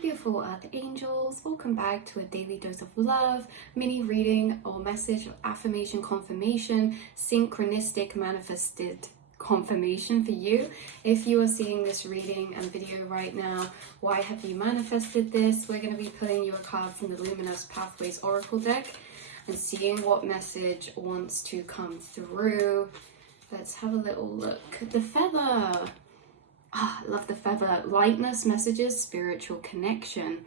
beautiful earth angels, welcome back to a daily dose of love mini reading or message or affirmation confirmation, synchronistic manifested confirmation for you. If you are seeing this reading and video right now, why have you manifested this? We're going to be pulling you a card from the Luminous Pathways Oracle deck and seeing what message wants to come through. Let's have a little look. The feather. I love the feather. Lightness, messages, spiritual connection.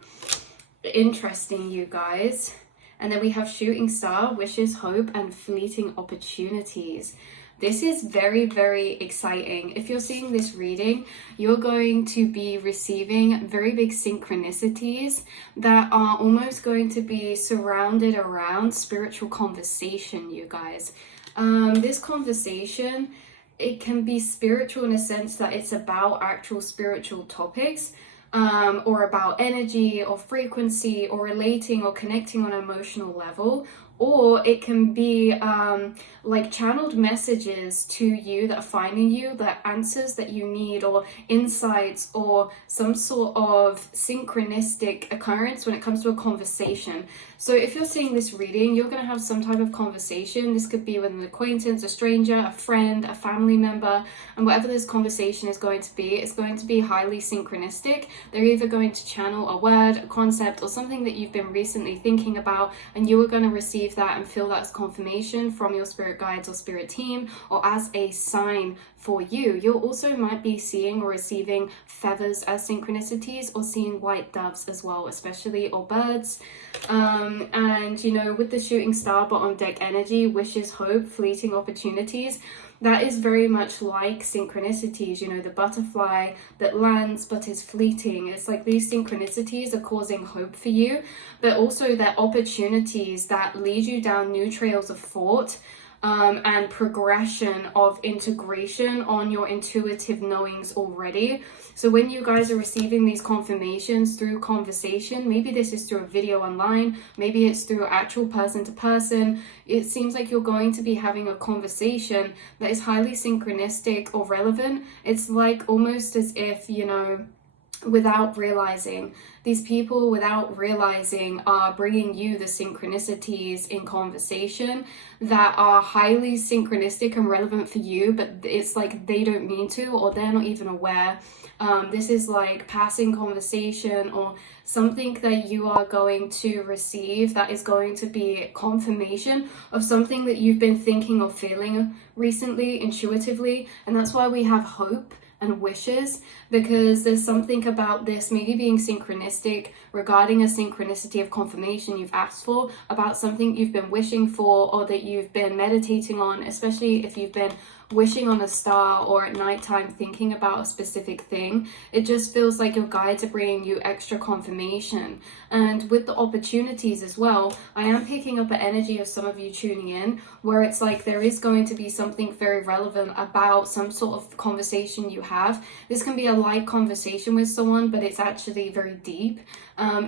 Interesting, you guys. And then we have shooting star, wishes, hope, and fleeting opportunities. This is very, very exciting. If you're seeing this reading, you're going to be receiving very big synchronicities that are almost going to be surrounded around spiritual conversation, you guys. This conversation, it can be spiritual in a sense that it's about actual spiritual topics, or about energy or frequency or relating or connecting on an emotional level, or it can be like channeled messages to you that are finding you, that answers that you need, or insights, or some sort of synchronistic occurrence when it comes to a conversation. So if you're seeing this reading, you're going to have some type of conversation. This could be with an acquaintance, a stranger, a friend, a family member, and whatever this conversation is going to be, it's going to be highly synchronistic. They're either going to channel a word, a concept, or something that you've been recently thinking about, and you are going to receive that and feel that as confirmation from your spirit guides or spirit team, or as a sign for you. You also might be seeing or receiving feathers as synchronicities, or seeing white doves as well, especially, or birds. And you know, with the shooting star bottom deck energy, wishes, hope, fleeting opportunities, that is very much like synchronicities. You know, the butterfly that lands but is fleeting. It's like these synchronicities are causing hope for you, but also they're opportunities that lead you down new trails of thought, and progression of integration on your intuitive knowings already. So when you guys are receiving these confirmations through conversation, maybe this is through a video online, maybe it's through actual person to person, it seems like you're going to be having a conversation that is highly synchronistic or relevant. It's like almost as if, you know, without realizing, these people without realizing are bringing you the synchronicities in conversation that are highly synchronistic and relevant for you, but it's like they don't mean to, or they're not even aware. This is like passing conversation or something that you are going to receive that is going to be confirmation of something that you've been thinking or feeling recently, intuitively. And that's why we have hope and wishes, because there's something about this maybe being synchronistic regarding a synchronicity of confirmation you've asked for, about something you've been wishing for or that you've been meditating on, especially if you've been wishing on a star or at nighttime thinking about a specific thing. It just feels like your guides are bringing you extra confirmation. And with the opportunities as well, I am picking up an energy of some of you tuning in where it's like there is going to be something very relevant about some sort of conversation you have. This can be a light conversation with someone, but it's actually very deep,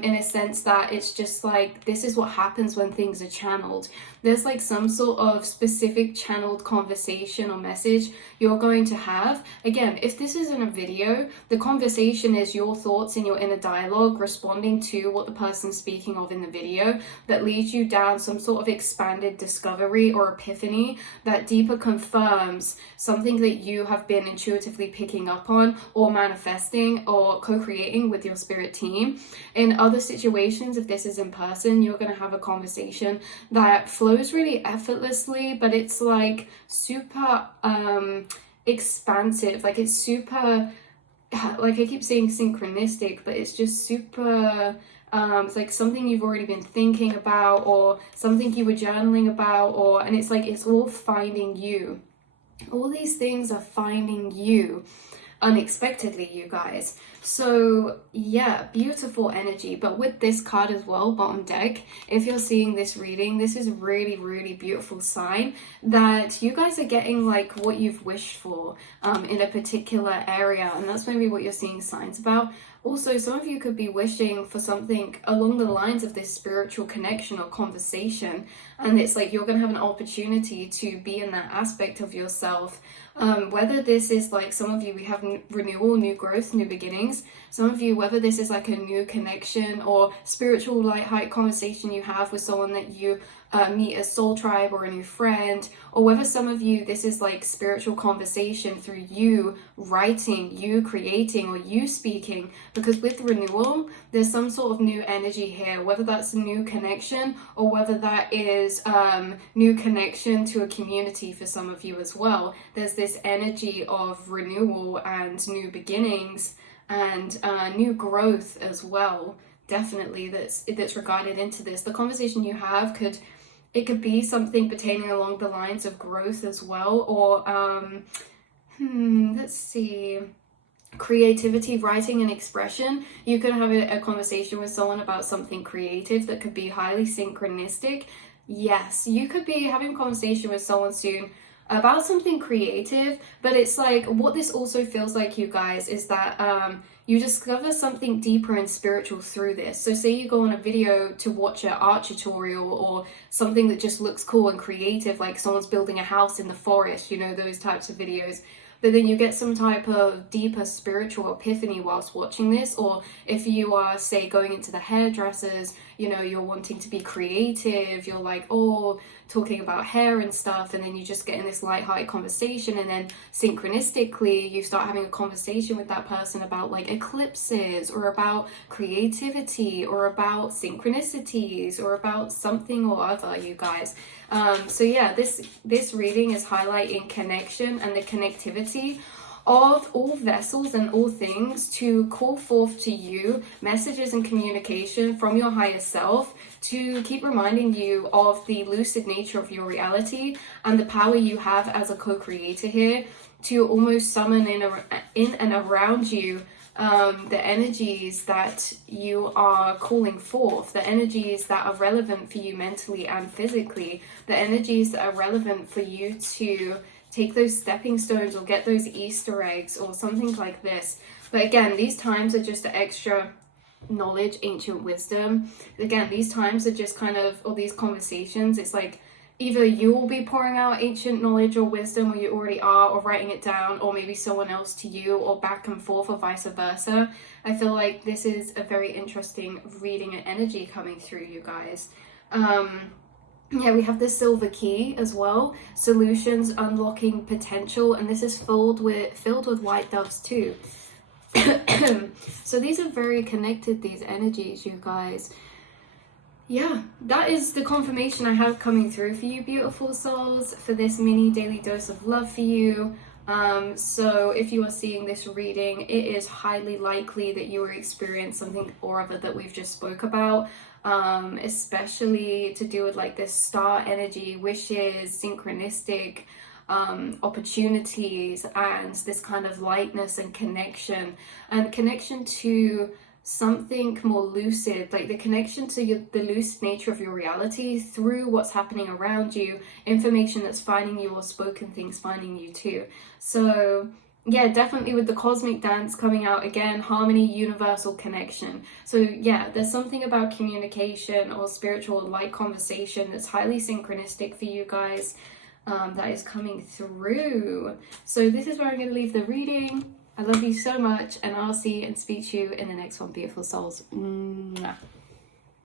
in a sense that it's just like, this is what happens when things are channeled. There's like some sort of specific channeled conversation or message you're going to have. Again, if this isn't a video, the conversation is your thoughts in your inner dialogue responding to what the person's speaking of in the video, that leads you down some sort of expanded discovery or epiphany that deeper confirms something that you have been intuitively picking up on or manifesting or co-creating with your spirit team. In other situations, if this is in person, you're going to have a conversation that flows really effortlessly, but it's like super expansive. Like it's super, like I keep saying synchronistic, but it's just super, it's like something you've already been thinking about, or something you were journaling about, and it's like it's all finding you. All these things are finding you unexpectedly, you guys. So yeah, beautiful energy. But with this card as well, bottom deck, if you're seeing this reading, this is really, really beautiful sign that you guys are getting like what you've wished for in a particular area, and that's maybe what you're seeing signs about. Also, some of you could be wishing for something along the lines of this spiritual connection or conversation, and it's like you're going to have an opportunity to be in that aspect of yourself Whether this is like, some of you, we have renewal, new growth, new beginnings. Some of you, whether this is like a new connection or spiritual light height conversation you have with someone that you meet as soul tribe or a new friend, or whether some of you, this is like spiritual conversation through you writing, you creating, or you speaking. Because with renewal, there's some sort of new energy here, whether that's a new connection or whether that is new connection to a community for some of you as well. There's this energy of renewal and new beginnings and new growth as well. Definitely that's regarded into this. The conversation you have could be something pertaining along the lines of growth as well, or let's see, creativity, writing and expression. You could have a conversation with someone about something creative that could be highly synchronistic. Yes, you could be having a conversation with someone soon about something creative, but it's like, what this also feels like, you guys, is that you discover something deeper and spiritual through this. So say you go on a video to watch an art tutorial or something that just looks cool and creative, like someone's building a house in the forest, you know, those types of videos. But then you get some type of deeper spiritual epiphany whilst watching this. Or if you are, say, going into the hairdressers, you know, you're wanting to be creative, you're like, oh, talking about hair and stuff, and then you just get in this light-hearted conversation, and then synchronistically you start having a conversation with that person about like eclipses or about creativity or about synchronicities or about something or other, you guys. So yeah, this reading is highlighting connection and the connectivity of all vessels and all things to call forth to you messages and communication from your higher self to keep reminding you of the lucid nature of your reality and the power you have as a co-creator here to almost summon in and around you the energies that you are calling forth, the energies that are relevant for you mentally and physically, the energies that are relevant for you to take those stepping stones or get those Easter eggs or something like this. But again, these times are just extra knowledge, ancient wisdom. Again, these times are just kind of, or these conversations, it's like either you will be pouring out ancient knowledge or wisdom, or you already are, or writing it down, or maybe someone else to you, or back and forth, or vice versa. I feel like this is a very interesting reading and energy coming through, you guys. Yeah, we have the silver key as well, solutions, unlocking potential, and this is filled with white doves too. So these are very connected, these energies, you guys. Yeah, that is the confirmation I have coming through for you, beautiful souls, for this mini daily dose of love for you. So if you are seeing this reading, it is highly likely that you will experience something or other that we've just spoke about, especially to do with like this star energy, wishes, synchronistic opportunities, and this kind of lightness and connection to something more lucid, like the connection to the lucid nature of your reality through what's happening around you, information that's finding you, or spoken things finding you too. So yeah, definitely with the cosmic dance coming out again, harmony, universal connection. So yeah, there's something about communication or spiritual light conversation that's highly synchronistic for you guys, that is coming through. So this is where I'm going to leave the reading. I love you so much, and I'll see and speak to you in the next one, beautiful souls. Mwah.